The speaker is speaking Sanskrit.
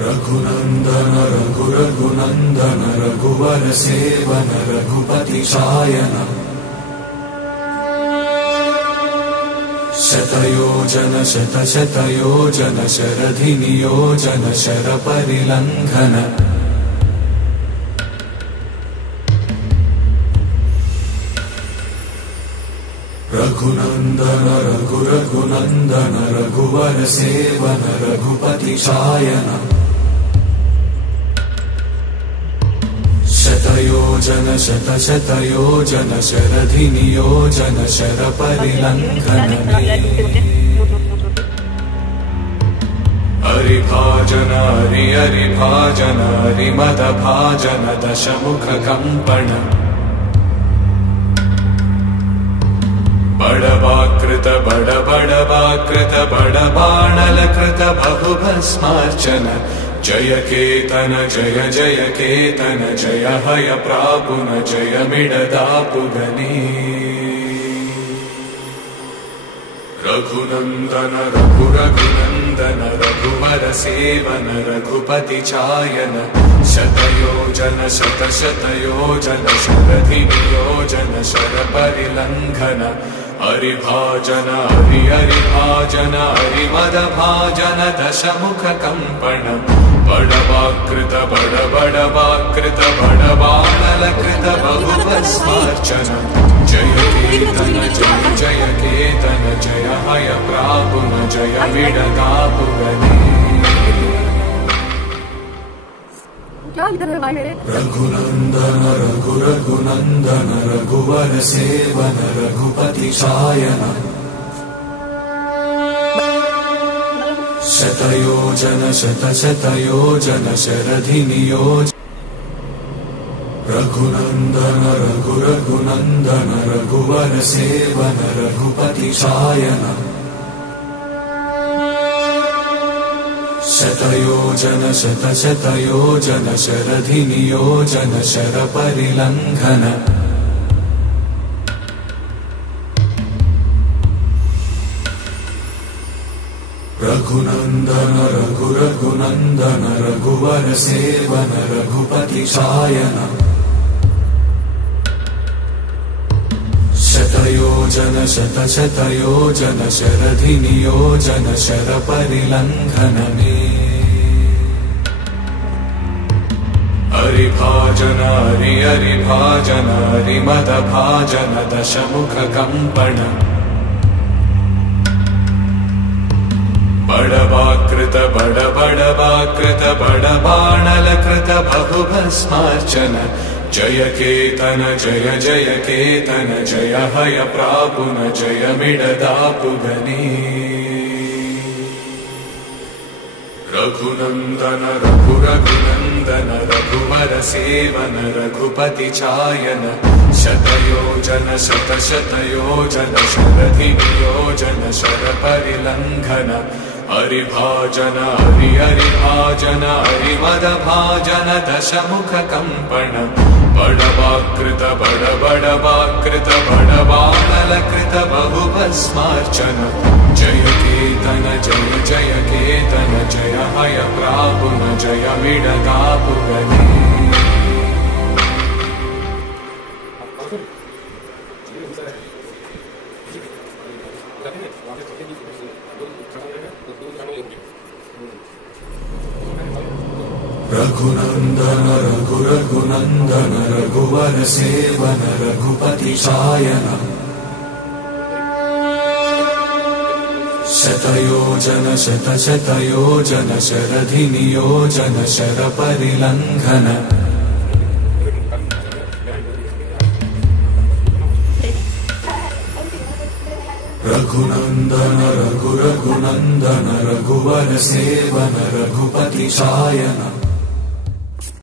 रघुनन्दन रघुरघुनन्दन रघुवर सेवन रघुपति शायन शतयोजन शतशतयोजन शरधि नियोजन शरपरिलङ्घन रघुनन्दन रघुरघुनन्दन रघुवर सेवन रघुपति शायन शतयोजन शतशतयोजन शरधि नियोजन शरपरिलङ्घन हरिभाजन हरिभाजन हरिमदभाजन दशमुख कंपन बड़वाकृत बड़वाकृत बड़बाणलकृत बहुभस्मार्चन जय केतन जय जय केतन जय हय प्रापुन जय मिडदापुगनी रघुनन्दन रघुरघुनन्दन रघुवर सेवन रघुपति चायन शतयोजन शतशतयोजन शरधि नियोजन शरपरिलङ्घन हरिभाजन हरिभाजन हरिमदभाजन दशमुख कंपन बड़वाकृत बड़वाकृत बड़बाणलकृत बहुभस्मार्चन जय केतन जय जय केतन जय हय प्रापुन जय मिडदापुगनी रघुनन्दन रघुरघुनन्दन रघुवर सेवन रघुपति शायन शतयोजन शतशतयोजन शरधि नियोजन रघुनन्दन रघुरघुनन्दन रघुवर सेवन रघुपति शायन शतयोजन शतशतयोजन शरधि नियोजन शरपरिलङ्घन रघुनन्दन रघुरघुनन्दन रघुवर सेवन रघुपति शायन शतयोजन शतशतयोजन शरधि नियोजन शरपरिलङ्घन हरिभाजन हरिभाजन हरिमदभाजन दशमुख कंपन बड़वाकृत बड़वाकृत बड़बाणलकृत बहुभस्मार्चन जय केतन जय जय केतन जय हय प्रापुन जय मिडदापुगनी रघुनन्दन रघुरघुनन्दन रघुवर सेवन रघुपति चायन शतयोजन शतशतयोजन शरधि नियोजन शरपरिलङ्घन हरिभाजन हरिभाजन हरिमदभाजन दशमुख कंपन बड़वाकृत बड़वाकृत बड़बाणलकृत बहुभस्मार्चन जय केतन जय जय केतन जय हय प्रापुन जय मिडदापुगनी रघुनन्दन रघुरघुनन्दन रघुवर सेवन रघुपति शायन शतयोजन शतशतयोजन शरधि नियोजन शरपरिलङ्घन रघुनन्दन रघुरघुनन्दन रघुवर सेवन रघुपति शायन